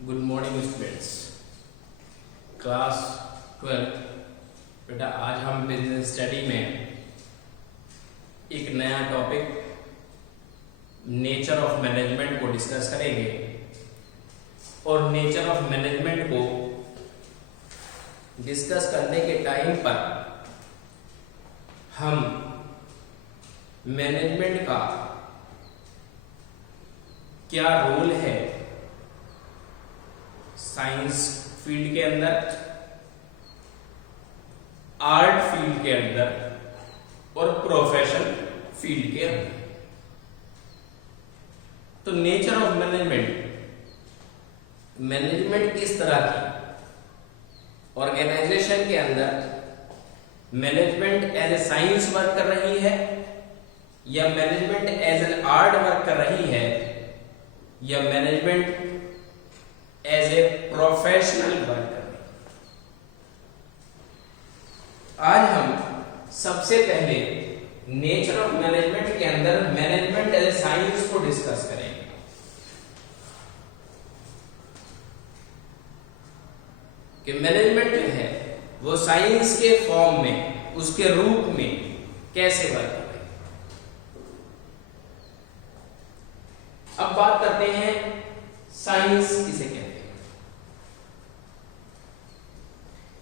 Good morning students, class 12। बेटा आज हम बिजनेस स्टडी में एक नया टॉपिक नेचर ऑफ मैनेजमेंट को डिस्कस करेंगे। और नेचर ऑफ मैनेजमेंट को डिस्कस करने के टाइम पर हम मैनेजमेंट का क्या रोल है साइंस फील्ड के अंदर, आर्ट फील्ड के अंदर और प्रोफेशन फील्ड के अंदर। तो नेचर ऑफ मैनेजमेंट किस तरह की ऑर्गेनाइजेशन के अंदर management as a science work कर रही है या management as an art work कर रही है या management as a professional work कर रही है। आज हम सबसे पहले नेचर ऑफ मैनेजमेंट के अंदर मैनेजमेंट एज ए साइंस को डिस्कस करेंगे। कि मैनेजमेंट जो है वो साइंस के फॉर्म में, उसके रूप में कैसे वर्क कर रही है। अब बात करते हैं साइंस किसे कहते हैं।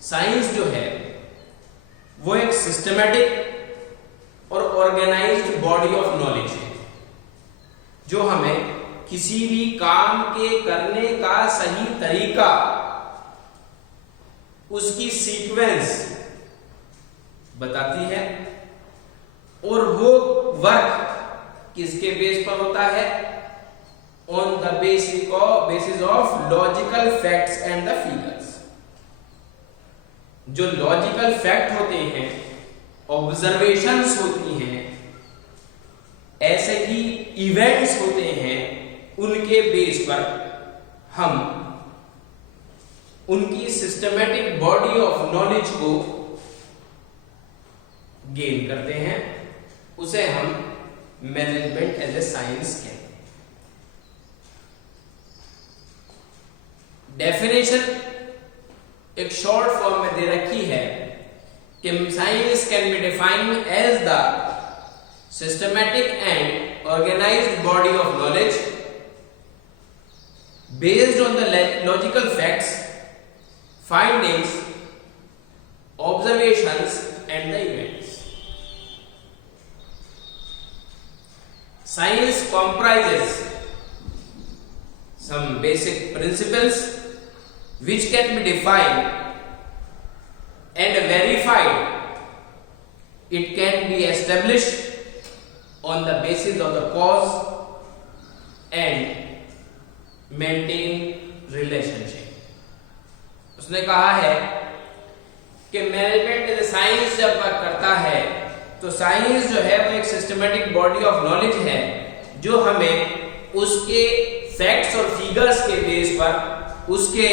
साइंस जो है वो एक सिस्टमैटिक और ऑर्गेनाइज्ड बॉडी ऑफ नॉलेज है जो हमें किसी भी काम के करने का सही तरीका, उसकी सीक्वेंस बताती है। और वो वर्क किसके बेस पर होता है? On the basis of logical facts and the figures. जो लॉजिकल फैक्ट होते हैं, ऑब्जर्वेशंस होती हैं, ऐसे ही इवेंट्स होते हैं, उनके बेस पर हम उनकी सिस्टमैटिक बॉडी ऑफ नॉलेज को गेन करते हैं। उसे हम मैनेजमेंट एज ए साइंस कहते हैं। डेफिनेशन एक शॉर्ट फॉर्म में दे रखी है कि science can be defined as the systematic and organised body of knowledge based on the logical facts, findings, observations and the events. Science comprises some basic principles which can be defined and verified. It can be established on the basis of the cause and maintain relationship. उसने कहा है कि management as a science जब work करता है तो science जो है वो एक सिस्टमैटिक बॉडी ऑफ नॉलेज है जो हमें उसके फैक्ट्स और फिगर्स के बेस पर, उसके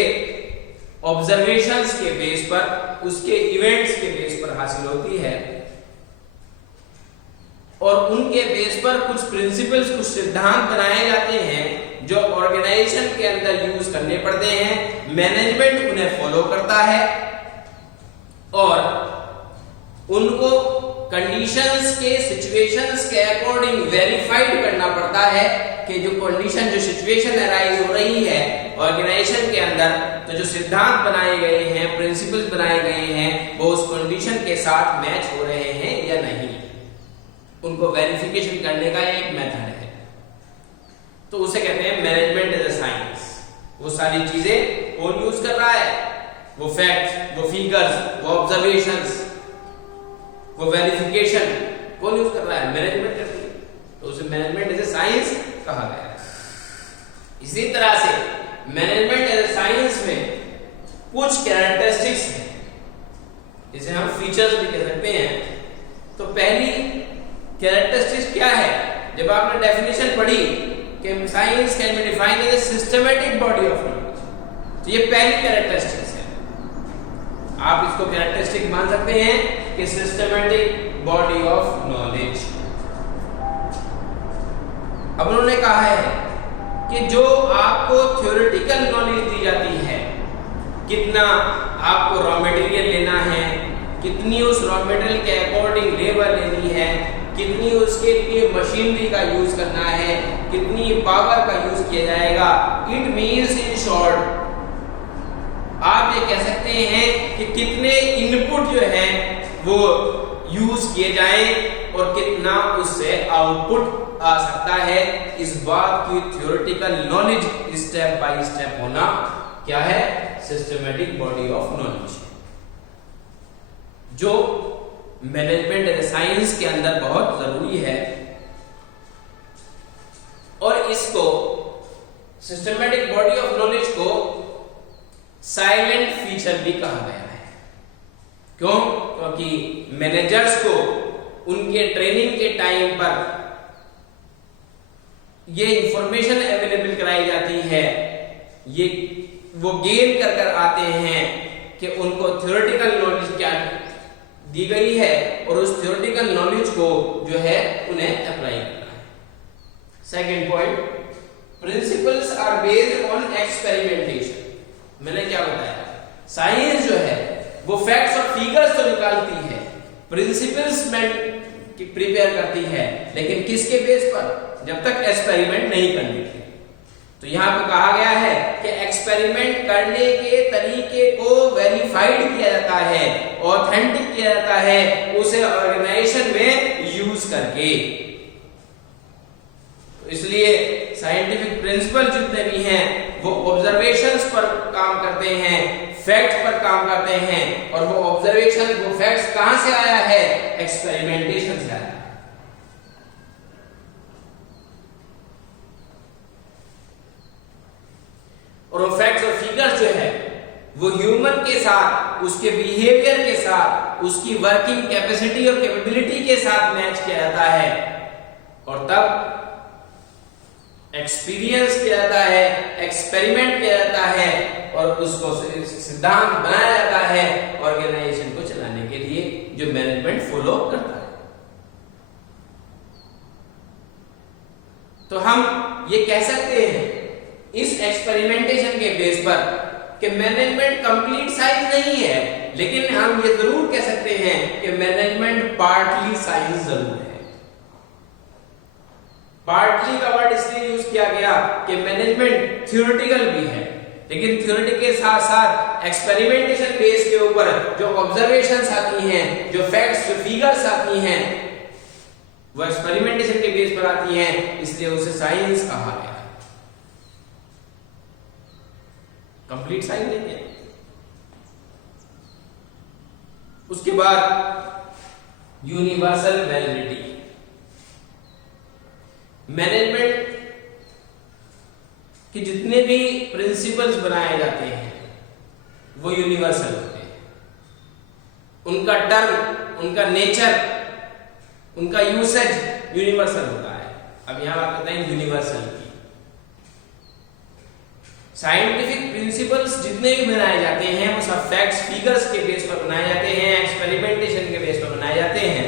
ऑब्जर्वेशंस के बेस पर, उसके इवेंट्स के बेस पर हासिल होती है। और उनके बेस पर कुछ प्रिंसिपल्स, कुछ सिद्धांत बनाए जाते हैं जो ऑर्गेनाइजेशन के अंदर यूज करने पड़ते हैं। मैनेजमेंट उन्हें फॉलो करता है और उनको कंडीशंस के, सिचुएशंस के अकॉर्डिंग वेरीफाइड करना पड़ता है कि जो कंडीशन, जो सिचुएशन अराइज हो रही है ऑर्गेनाइजेशन के अंदर, तो जो सिद्धांत बनाए गए हैं, प्रिंसिपल्स बनाए गए हैं, वो उस कंडीशन के साथ मैच हो रहे हैं या नहीं, उनको वेरिफिकेशन करने का एक मेथड है। तो उसे कहते हैं मैनेजमेंट एज ए साइंस। वो सारी चीजें कौन यूज कर रहा है? वो फैक्ट्स, वो फिगर्स, वो ऑब्जर्वेशंस, वो वेरिफिकेशन कौन यूज कर रहा है? मैनेजमेंट करती है। तो उसे मैनेजमेंट एज ए साइंस कहा गया है। इसी तरह से मैनेजमेंट एज ए साइंस में कुछ कैरेक्टरिस्टिक्स हैं, जिसे हम फीचर्स भी कह सकते हैं। तो पहली कैरेक्टरिस्टिक्स क्या है? जब आपने डेफिनेशन पढ़ी कि science can be defined as a systematic body of knowledge, तो ये पहली कैरेक्टरिस्टिक्स है। आप इसको कैरेक्टरिस्टिक मान सकते हैं कि सिस्टमैटिक बॉडी ऑफ नॉलेज। अब उन्होंने कहा है कि जो आपको थ्योरेटिकल नॉलेज दी जाती है, कितना आपको रॉ मटेरियल लेना है, कितनी उस रॉ मटेरियल के अकॉर्डिंग लेबर लेनी है, कितनी उसके लिए मशीनरी का यूज करना है, कितनी पावर का यूज किया जाएगा। इट मींस इन शॉर्ट आप ये कह सकते हैं कि कितने इनपुट जो है वो यूज किए जाएं और कितना उससे आउटपुट आ सकता है। इस बात की theoretical knowledge step by step होना क्या है, सिस्टमैटिक बॉडी ऑफ नॉलेज, जो मैनेजमेंट साइंस के अंदर बहुत जरूरी है। और इसको सिस्टमैटिक बॉडी ऑफ नॉलेज को साइलेंट फीचर भी कहा गया है। क्यों? क्योंकि मैनेजर्स को उनके ट्रेनिंग के टाइम पर ये इंफॉर्मेशन अवेलेबल कराई जाती है, ये वो गेन कर कर आते हैं कि उनको थ्योरेटिकल नॉलेज क्या दी गई है और उस थ्योरेटिकल नॉलेज को जो है उन्हें अप्लाई करना है। Second point, principles are based on experimentation. मैंने क्या बताया, साइंस जो है वो फैक्ट्स और फिगर्स तो निकालती है, प्रिंसिपल्स में प्रिपेयर करती है, लेकिन किसके बेस पर? जब तक एक्सपेरिमेंट नहीं करनी थी। तो यहां पे कहा गया है कि एक्सपेरिमेंट करने के तरीके को वेरीफाइड किया जाता है, ऑथेंटिक किया जाता है उसे ऑर्गेनाइजेशन में यूज करके। इसलिए साइंटिफिक प्रिंसिपल जितने भी हैं वो ऑब्जर्वेशंस पर काम करते हैं, फैक्ट्स पर काम करते हैं, और वो ऑब्जर्वेशन वो फैक्ट्स कहां से आया है? एक्सपेरिमेंटेशन से आया। और वो फैक्ट्स और फिगर्स जो है वो ह्यूमन के साथ, उसके बिहेवियर के साथ, उसकी वर्किंग कैपेसिटी और कैपेबिलिटी के साथ मैच किया जाता है, और तब एक्सपीरियंस किया जाता है, एक्सपेरिमेंट किया जाता है, और उसको सिद्धांत बनाया जाता है ऑर्गेनाइजेशन को चलाने के लिए, जो मैनेजमेंट फॉलो करता है। तो हम ये कह सकते हैं इस एक्सपेरिमेंटेशन के बेस पर कि मैनेजमेंट कंप्लीट साइंस नहीं है, लेकिन हम ये जरूर कह सकते हैं कि मैनेजमेंट पार्टली साइंस जरूर है। पार्टली का वर्ड इसलिए यूज किया गया कि मैनेजमेंट थ्योरेटिकल भी है, लेकिन थ्योरेटिकल के साथ साथ एक्सपेरिमेंटेशन बेस के ऊपर जो ऑब्जर्वेशंस आती हैं, जो फैक्ट्स, जो फिगर्स आती हैं, वो एक्सपेरिमेंटेशन के बेस पर आती हैं, इसलिए उसे साइंस कहा गया। कंप्लीट साइंस नहीं है। उसके बाद यूनिवर्सल वैलिडिटी। मैनेजमेंट के जितने भी प्रिंसिपल्स बनाए जाते हैं वो यूनिवर्सल होते हैं। उनका टर्म, उनका नेचर, उनका यूसेज यूनिवर्सल होता है। अब यहां बात करते हैं यूनिवर्सल की। साइंटिफिक प्रिंसिपल्स जितने भी बनाए जाते हैं वो सब फैक्ट्स, फिगर्स के बेस पर बनाए जाते हैं, एक्सपेरिमेंटेशन के बेस पर बनाए जाते हैं,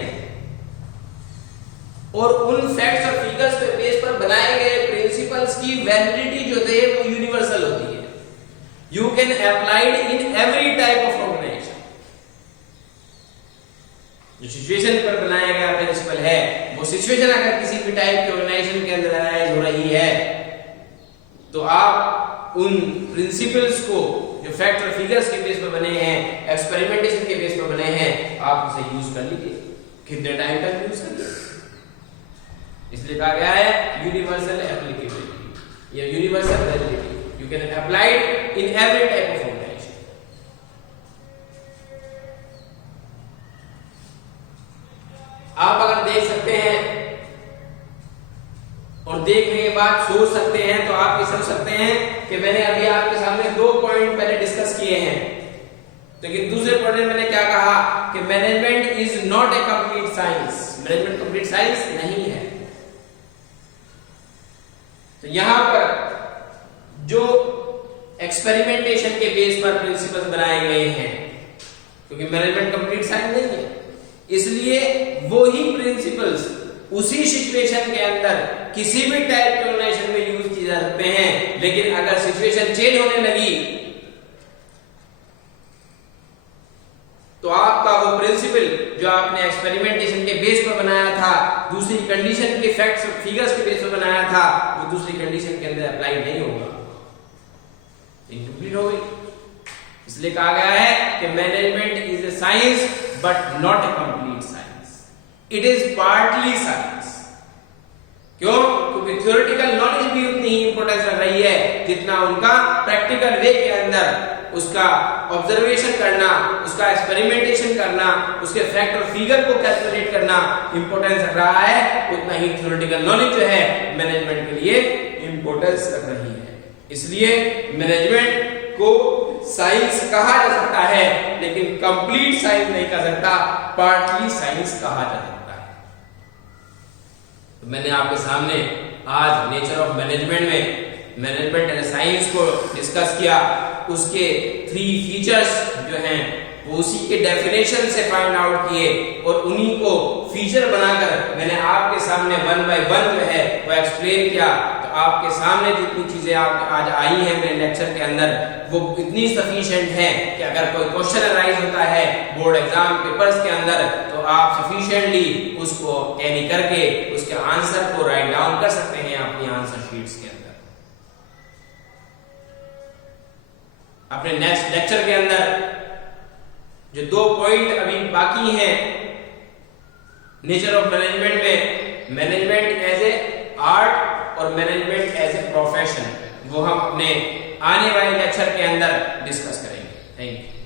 और उन फैक्ट्स और फिगर्स के बेस पर बनाए गए प्रिंसिपल्स की वैलिडिटी जो है वो यूनिवर्सल होती है। You can applied in every type of organisation. जो सिचुएशन पर बनाया गया प्रिंसिपल है, वो सिचुएशन अगर किसी भी टाइप के ऑर्गेनाइजेशन के अंदर एनालाइज हो रही है, तो आप उन प्रिंसिपल्स को जो फैक्ट और फिगर्स के बेस पर बने हैं, एक्सपेरिमेंटेशन के बेस पर बने हैं, आप उसे यूज कर लीजिए। कितने टाइम तक यूज करिए, इसलिए कहा गया है यूनिवर्सल एप्लीकेबिलिटी या universal validity. You can apply in every type of organisation. आप अगर देख सकते हैं और देखने के बाद सोच सकते हैं, तो आप ये समझ सकते हैं कि मैंने अभी आपके सामने 2 पॉइंट पहले डिस्कस किए हैं। लेकिन दूसरे पॉइंट में मैंने क्या कहा कि management is not a complete science. Management complete science नहीं है। तो यहां पर जो एक्सपेरिमेंटेशन के बेस पर प्रिंसिपल्स बनाए गए हैं, क्योंकि मैनेजमेंट कंप्लीट साइंस नहीं है, इसलिए वो ही प्रिंसिपल्स उसी सिचुएशन के अंदर किसी भी टाइप के ऑर्गेनाइजेशन में यूज किए किए जा सकते हैं, लेकिन अगर सिचुएशन चेंज होने लगी तो आपका वो प्रिंसिपल जो आपने एक्सपेरिमेंटेशन के बेस पर बनाया था, दूसरी कंडीशन के फैक्ट्स और फिगर्स के बेस पर बनाया था, वो दूसरी कंडीशन के अंदर अप्लाई नहीं होगा, इनकम्प्लीट हो गई। इसलिए कहा गया है कि management is a science but not a complete science, it is partly science. क्यों? क्योंकि थ्योरेटिकल नॉलेज भी उतनी ही इंपॉर्टेंस रख रही है जितना उनका प्रैक्टिकल वे के अंदर उसका ऑब्जर्वेशन करना, उसका एक्सपेरिमेंटेशन करना, उसके फैक्ट और फिगर को कैलकुलेट करना इंपॉर्टेंस रख रहा है, उतना ही थ्योरेटिकल नॉलेज जो है मैनेजमेंट के लिए इंपॉर्टेंस रख रही है। इसलिए मैनेजमेंट को साइंस कहा जा सकता है, लेकिन कंप्लीट साइंस नहीं कह सकता, पार्टली साइंस कहा जा सकता है। तो मैंने आपके सामने आज नेचर ऑफ मैनेजमेंट में मैनेजमेंट एंड साइंस को डिस्कस किया, उसके 3 फीचर्स जो हैं वो उसी के डेफिनेशन से फाइंड आउट किए और उन्हीं को फीचर बनाकर मैंने आपके सामने 1 बाय 1 जो है वो एक्सप्लेन किया। तो आपके सामने जितनी चीजें आप आज आई हैं मेरे लेक्चर के अंदर वो इतनी सफिशिएंट है कि अगर कोई क्वेश्चन अराइज होता है बोर्ड एग्जाम पेपर्स के अंदर तो आप सफिशिएंटली उसको कैरी करके उसके आंसर को राइट डाउन कर सकते हैं अपनी आंसर शीट्स के अंदर। अपने नेक्स्ट लेक्चर के अंदर जो 2 पॉइंट अभी बाकी हैं नेचर ऑफ मैनेजमेंट में, मैनेजमेंट एज ए आर्ट और मैनेजमेंट एज ए प्रोफेशन, वो हम अपने आने वाले लेक्चर के अंदर डिस्कस करेंगे। Thank you.